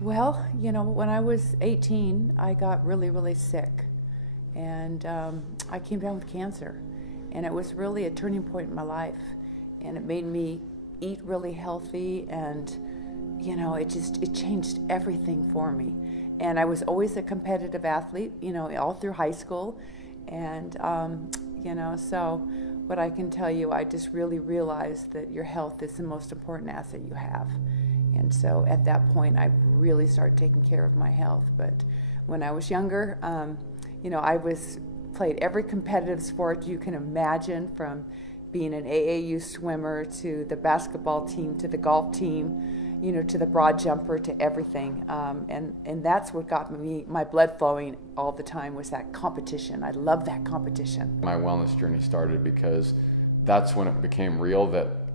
Well, when I was 18, I got really, really sick. And I came down with cancer. And it was really a turning point in my life. And it made me eat really healthy. And, it changed everything for me. And I was always a competitive athlete, all through high school. And, so what I can tell you, I just really realized that your health is the most important asset you have. And so at that point, I really started taking care of my health. But when I was younger, I played every competitive sport you can imagine, from being an AAU swimmer to the basketball team to the golf team, to the broad jumper, to everything. And that's what got me, my blood flowing all the time, was that competition. I love that competition. My wellness journey started because that's when it became real that,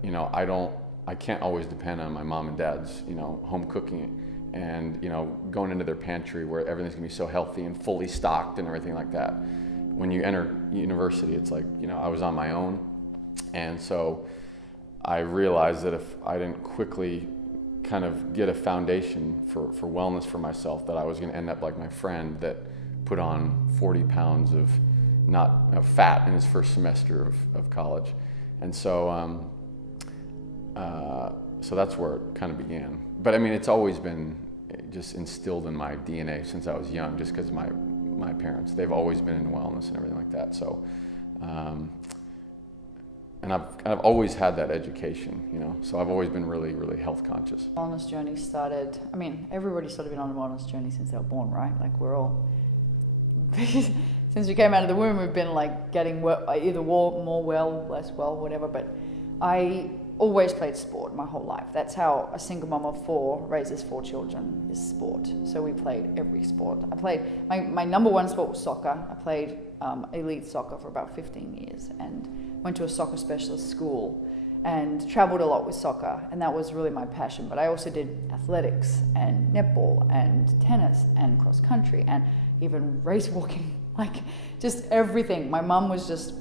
I can't always depend on my mom and dad's, home cooking and, going into their pantry where everything's gonna be so healthy and fully stocked and everything like that. When you enter university, it's like, I was on my own. And so I realized that if I didn't quickly kind of get a foundation for wellness for myself, that I was gonna end up like my friend that put on 40 pounds of fat in his first semester of college. And so, so that's where it kind of began. But I mean, it's always been just instilled in my DNA since I was young, just because my parents, they've always been in wellness and everything like that. So, and I've always had that education, so I've always been really, really health conscious. Wellness journey started, everybody's sort of been on a wellness journey since they were born, right? Like we're all, since we came out of the womb, we've been like getting either more well, less well, whatever. But I always played sport my whole life. That's how a single mom of 4 raises 4 children, is sport. So we played every sport. I played, my number one sport was soccer. I played elite soccer for about 15 years and went to a soccer specialist school and traveled a lot with soccer, and that was really my passion. But I also did athletics and netball and tennis and cross country and even race walking, like just everything. My mum was just,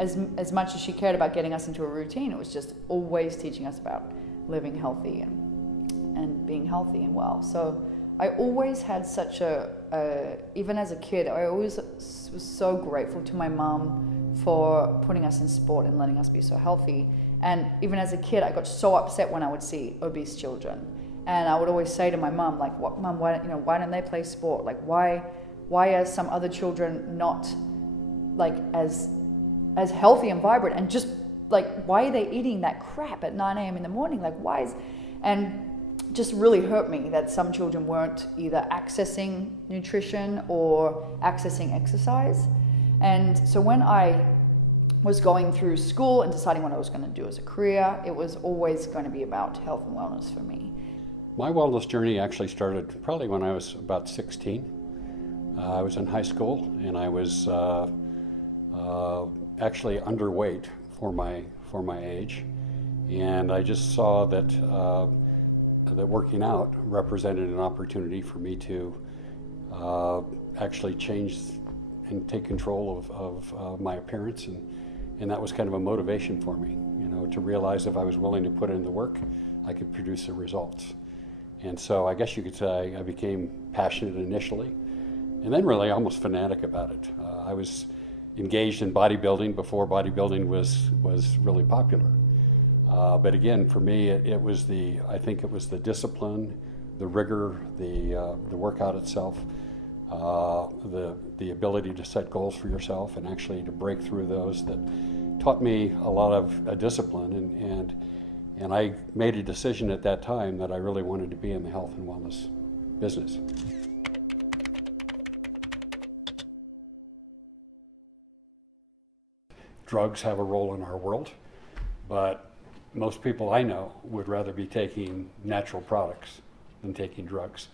as much as she cared about getting us into a routine, it was just always teaching us about living healthy and being healthy and well. So I always had such even as a kid, I always was so grateful to my mom for putting us in sport and letting us be so healthy. And even as a kid, I got so upset when I would see obese children. And I would always say to my mom, like, "What, Mom, why don't they play sport? Like, why are some other children not like as healthy and vibrant, and just like, why are they eating that crap at 9 a.m. in the morning? Like, why is," and just really hurt me that some children weren't either accessing nutrition or accessing exercise. And so when I was going through school and deciding what I was going to do as a career, it was always going to be about health and wellness for me. My wellness journey actually started probably when I was about 16. I was in high school and I was actually underweight for my age, and I just saw that that working out represented an opportunity for me to actually change and take control of my appearance, and that was kind of a motivation for me, to realize if I was willing to put in the work, I could produce the results. And so I guess you could say I became passionate initially, and then really almost fanatic about it. I was engaged in bodybuilding before bodybuilding was really popular. But again, for me, I think it was the discipline, the rigor, the workout itself, the ability to set goals for yourself and actually to break through those that taught me a lot of discipline. And I made a decision at that time that I really wanted to be in the health and wellness business. Drugs have a role in our world, but most people I know would rather be taking natural products than taking drugs.